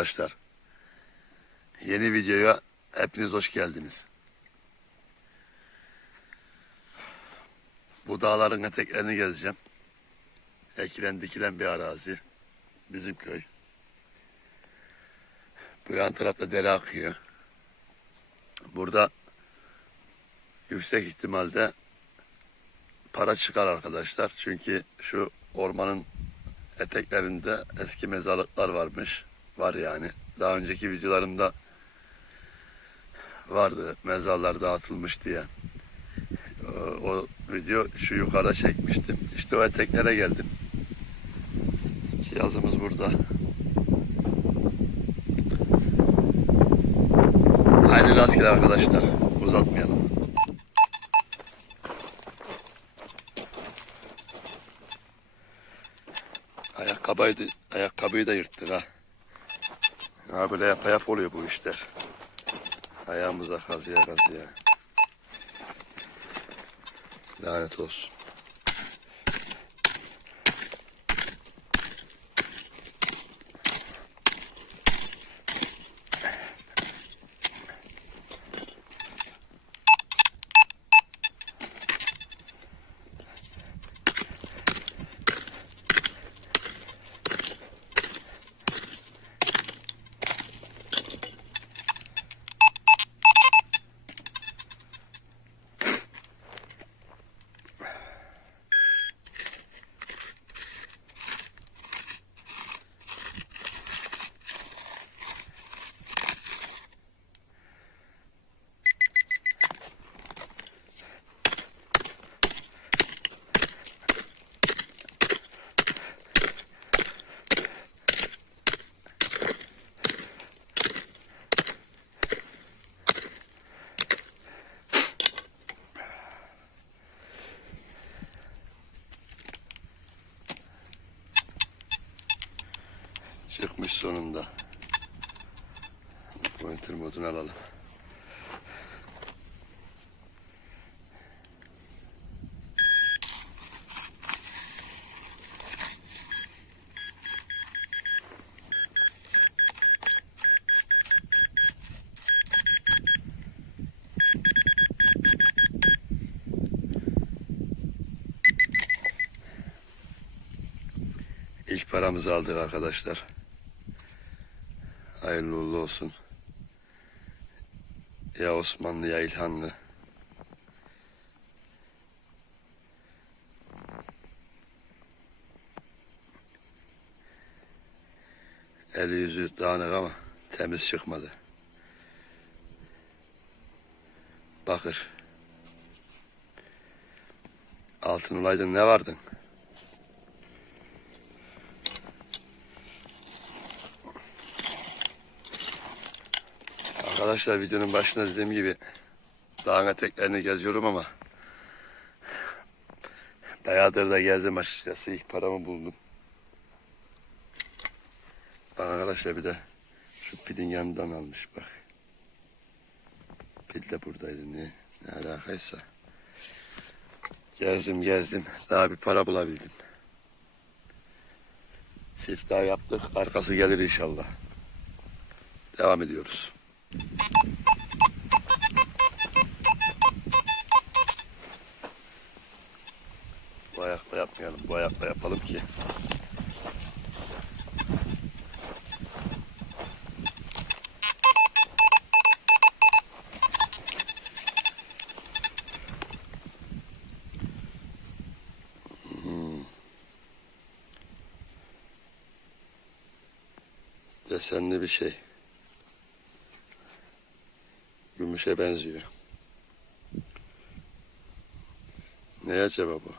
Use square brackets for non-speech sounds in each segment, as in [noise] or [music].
Arkadaşlar. Yeni videoya hepiniz hoş geldiniz. Bu dağların eteklerini gezeceğim. Ekilen dikilen bir arazi. Bizim köy. Bu yan tarafta dere akıyor. Burada yüksek ihtimalde para çıkar arkadaşlar. Çünkü şu ormanın eteklerinde eski mezarlıklar varmış. Var yani. Daha önceki videolarımda vardı mezarlar dağıtılmış diye. O, o video şu yukarıda çekmiştim. İşte o eteklere geldim. Yazımız burada. Haydi rastgele arkadaşlar. Uzatmayalım. Ayakkabıyı da, ayakkabıyı da yırttık ha. Ha böyle yapa yap oluyor bu işler. Ayağımıza kazıya kazıya. Lanet olsun. Modunu alalım. İlk paramızı aldık arkadaşlar. Hayırlı uğurlu olsun. Ya Osmanlı ya İlhanlı. Eli yüzü dağınık ama temiz çıkmadı. Bakır. Altın olaydın ne vardın? Arkadaşlar videonun başında dediğim gibi dağın eteklerini geziyorum ama bayağıdır da gezdim açıkçası. İlk paramı buldum. Arkadaşlar bir de şu pilin yanından almış bak. Pil de buradaydı ne, ne alakaysa. Gezdim gezdim daha bir para bulabildim. Siftah yaptık arkası gelir inşallah. Devam ediyoruz. Bu ayakla yapmayalım. Bu ayakla yapalım ki. Hmm. Desenli bir şey. Gümüşe benziyor. Ne acaba bu?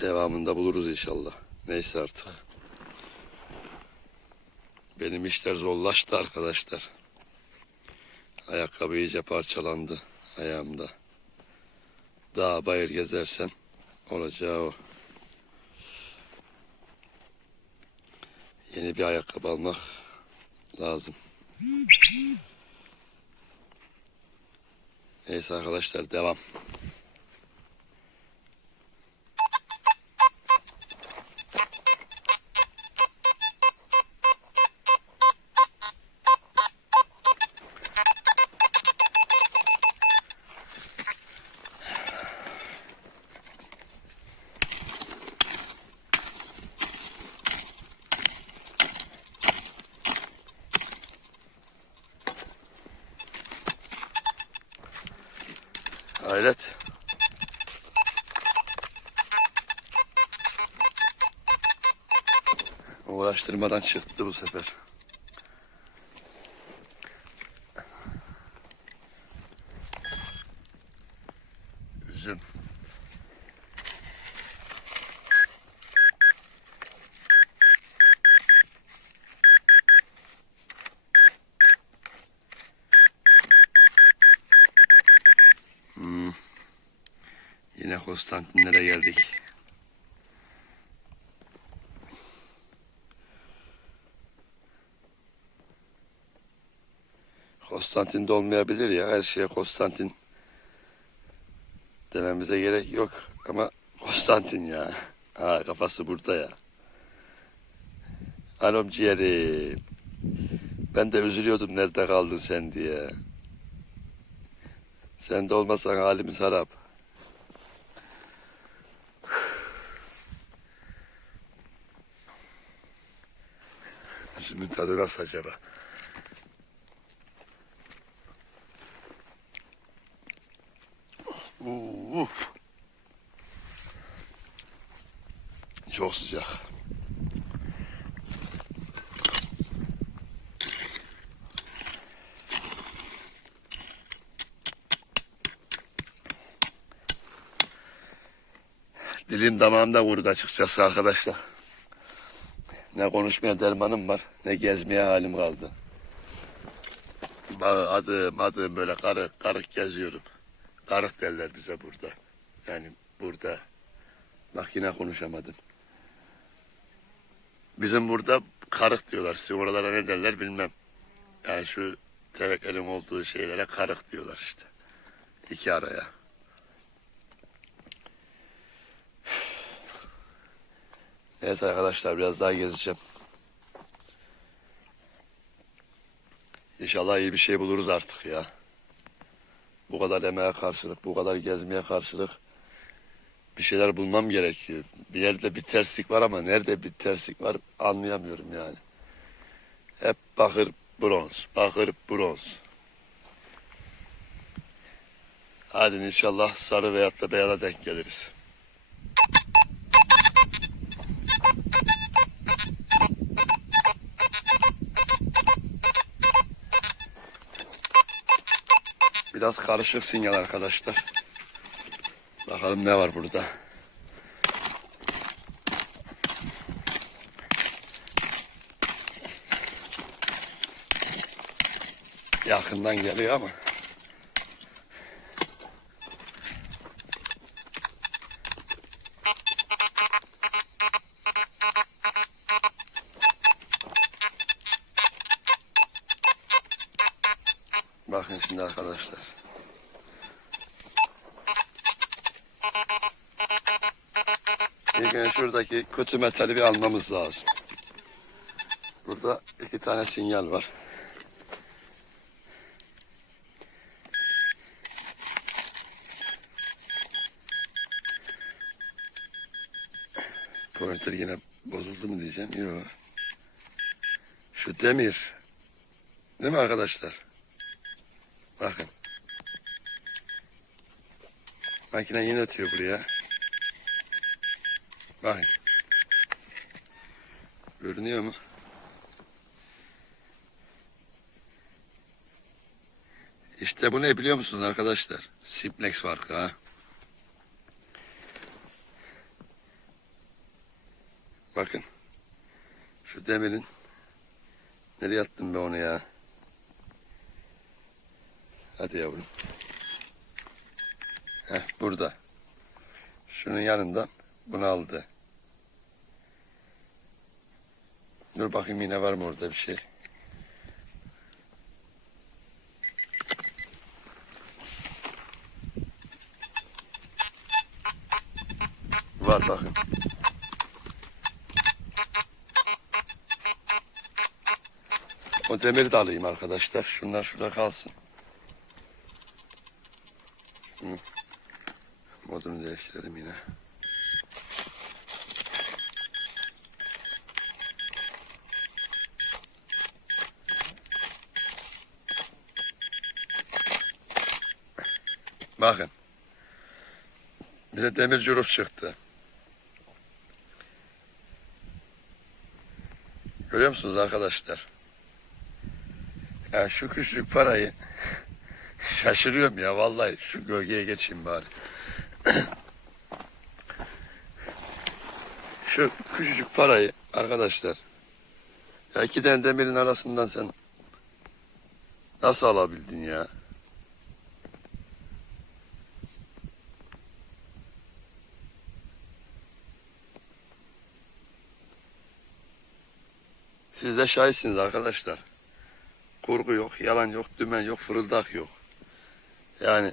Devamında buluruz inşallah. Neyse artık. Benim işler zorlaştı arkadaşlar. Ayakkabı iyice parçalandı ayağımda. Dağ bayır gezersen olacağı o. Yeni bir ayakkabı almak lazım. Neyse arkadaşlar devam. Uğraştırmadan çıktı bu sefer. Üzüm. Yine Konstantinlere geldik. Konstantin de olmayabilir ya. Her şeye Konstantin dememize gerek yok. Ama Konstantin ya. Ha, kafası burada ya. Anam ciğerim. Ben de üzülüyordum nerede kaldın sen diye. Sen de olmasan halimiz harap. Üzümün tadı nasıl acaba? Uf. Çok sıcak. Dilim damağımda vurdu açıkçası arkadaşlar. Ne konuşmaya dermanım var, ne gezmeye halim kaldı. Adım adım böyle karık karık geziyorum. Karık derler bize burada. Yani burada. Bak yine konuşamadım. Bizim burada karık diyorlar. Sizin oralara ne derler bilmem. Yani şu tevekelin olduğu şeylere karık diyorlar işte. İki araya. Evet arkadaşlar biraz daha gezeceğim. İnşallah iyi bir şey buluruz artık ya. Bu kadar emeğe karşılık, bu kadar gezmeye karşılık bir şeyler bulmam gerekiyor. Bir yerde bir terslik var ama nerede bir terslik var anlayamıyorum yani. Hep bakır bronz, bakır bronz. Hadi inşallah sarı veyahut da beyaza denk geliriz. Biraz karışık sinyal arkadaşlar. Bakalım ne var burada. Yakından geliyor ama. Bakın şimdi arkadaşlar. Önce şuradaki kötü metali bir almamız lazım. Burada iki tane sinyal var. Pointer yine bozuldu mu diyeceğim. Yok. Şu demir. Değil mi arkadaşlar? Bakın. Makine yine ötüyor buraya. Bakın. Görünüyor mu? İşte bu ne biliyor musunuz arkadaşlar? Simplex farkı ha. Bakın. Şu demirin nereye attım ben onu ya? Hadi yavrum. Heh, burada. Şunun yanından bunu aldı. Dur bakayım yine var mı orada bir şey. Var bakın. O demiri de arkadaşlar. Şunlar şurada kalsın. Bize demir cüruf çıktı. Görüyor musunuz arkadaşlar? Ya şu küçük parayı [laughs] şaşırıyorum ya vallahi şu gölgeye geçeyim bari. [clears throat] şu küçücük parayı arkadaşlar ya iki tane demirin arasından sen nasıl alabildin ya? Siz de şahitsiniz arkadaşlar. Kurgu yok, yalan yok, dümen yok, fırıldak yok. Yani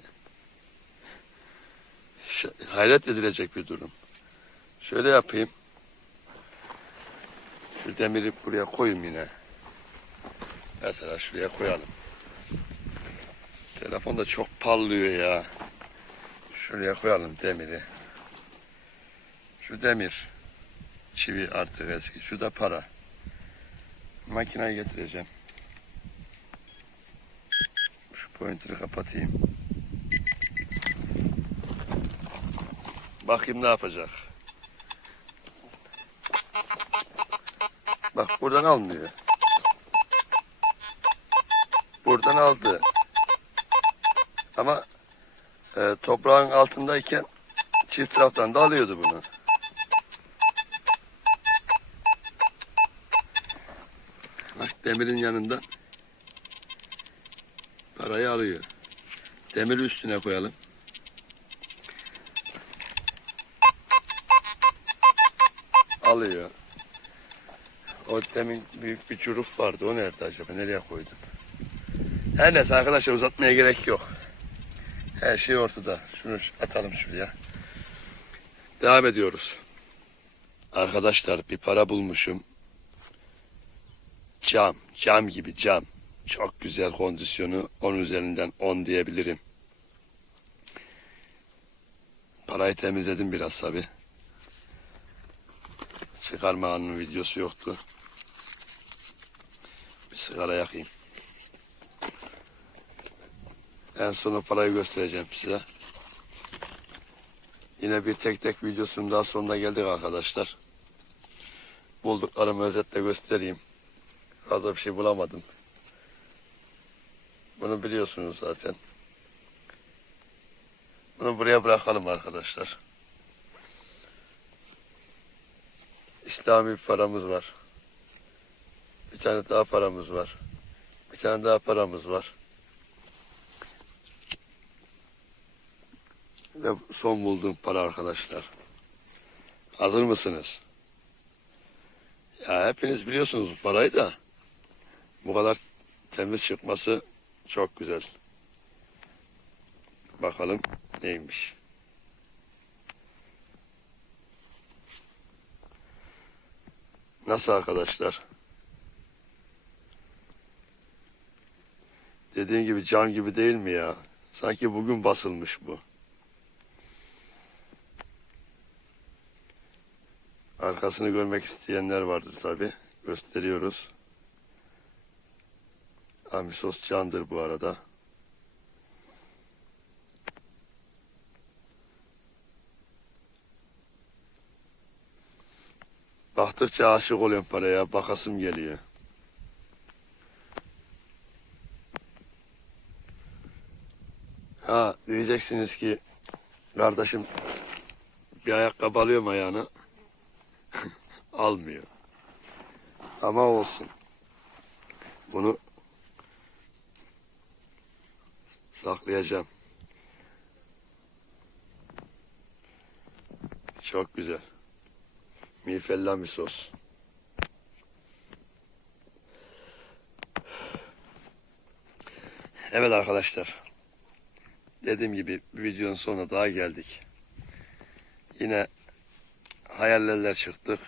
hayret edilecek bir durum. Şöyle yapayım. Şu demiri buraya koyayım yine. Mesela şuraya koyalım. Telefon da çok parlıyor ya. Şuraya koyalım demiri. Şu demir. Çivi artık eski. Şu da para. Makinayı getireceğim. Şu pointer'ı kapatayım. Bakayım ne yapacak. Bak buradan almıyor. Buradan aldı. Ama e, toprağın altındayken çift taraftan da alıyordu bunu. Demirin yanından parayı alıyor. Demiri üstüne koyalım. Alıyor. O demin büyük bir çuruf vardı. O nerede acaba? Nereye koydun? Her neyse arkadaşlar uzatmaya gerek yok. Her şey ortada. Şunu atalım şuraya. Devam ediyoruz. Arkadaşlar bir para bulmuşum. Cam, cam gibi cam. Çok güzel kondisyonu. 10 üzerinden 10 diyebilirim. Parayı temizledim biraz tabi. Çıkarma anının videosu yoktu. Bir sigara yakayım. En son o parayı göstereceğim size. Yine bir tek tek videosunun daha sonuna geldik arkadaşlar. Bulduklarımı özetle göstereyim. Fazla bir şey bulamadım. Bunu biliyorsunuz zaten. Bunu buraya bırakalım arkadaşlar. İslami paramız var. Bir tane daha paramız var. Bir tane daha paramız var. Ve son bulduğum para arkadaşlar. Hazır mısınız? Ya hepiniz biliyorsunuz parayı da bu kadar temiz çıkması çok güzel. Bakalım neymiş. Nasıl arkadaşlar? Dediğin gibi cam gibi değil mi ya? Sanki bugün basılmış bu. Arkasını görmek isteyenler vardır tabi. Gösteriyoruz. Amisos candır bu arada. Baktıkça aşık oluyorum paraya. Bakasım geliyor. Ha diyeceksiniz ki kardeşim bir ayakkabı alıyorum ayağına. [laughs] Almıyor. Ama olsun. Bunu saklayacağım. Çok güzel. Mifella misos. Evet arkadaşlar. Dediğim gibi bir videonun sonuna daha geldik. Yine hayallerle çıktık.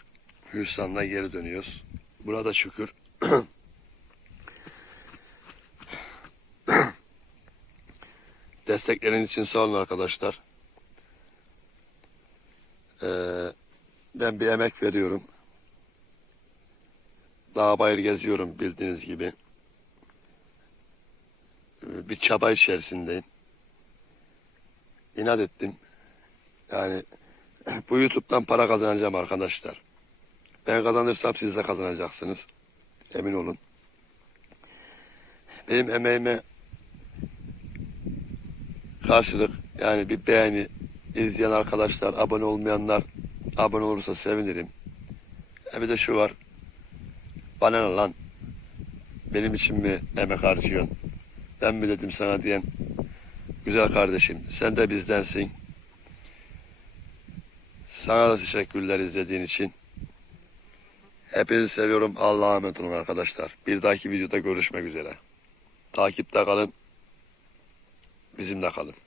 Hüsranla geri dönüyoruz. Burada şükür. Destekleriniz için sağ olun arkadaşlar. Ee, ben bir emek veriyorum. Dağ bayır geziyorum bildiğiniz gibi. Ee, Bir çaba içerisindeyim. İnat ettim. Yani [clears throat] bu YouTube'dan para kazanacağım arkadaşlar. Ben kazanırsam siz de kazanacaksınız. Emin olun. Benim emeğime karşılık yani bir beğeni izleyen arkadaşlar, abone olmayanlar abone olursa sevinirim. E bir de şu var. Bana ne lan? Benim için mi emek harcıyorsun? Ben mi dedim sana diyen güzel kardeşim. Sen de bizdensin. Sana da teşekkürler izlediğin için. Hepinizi seviyorum. Allah'a emanet olun arkadaşlar. Bir dahaki videoda görüşmek üzere. Takipte kalın. Bizimle kalın.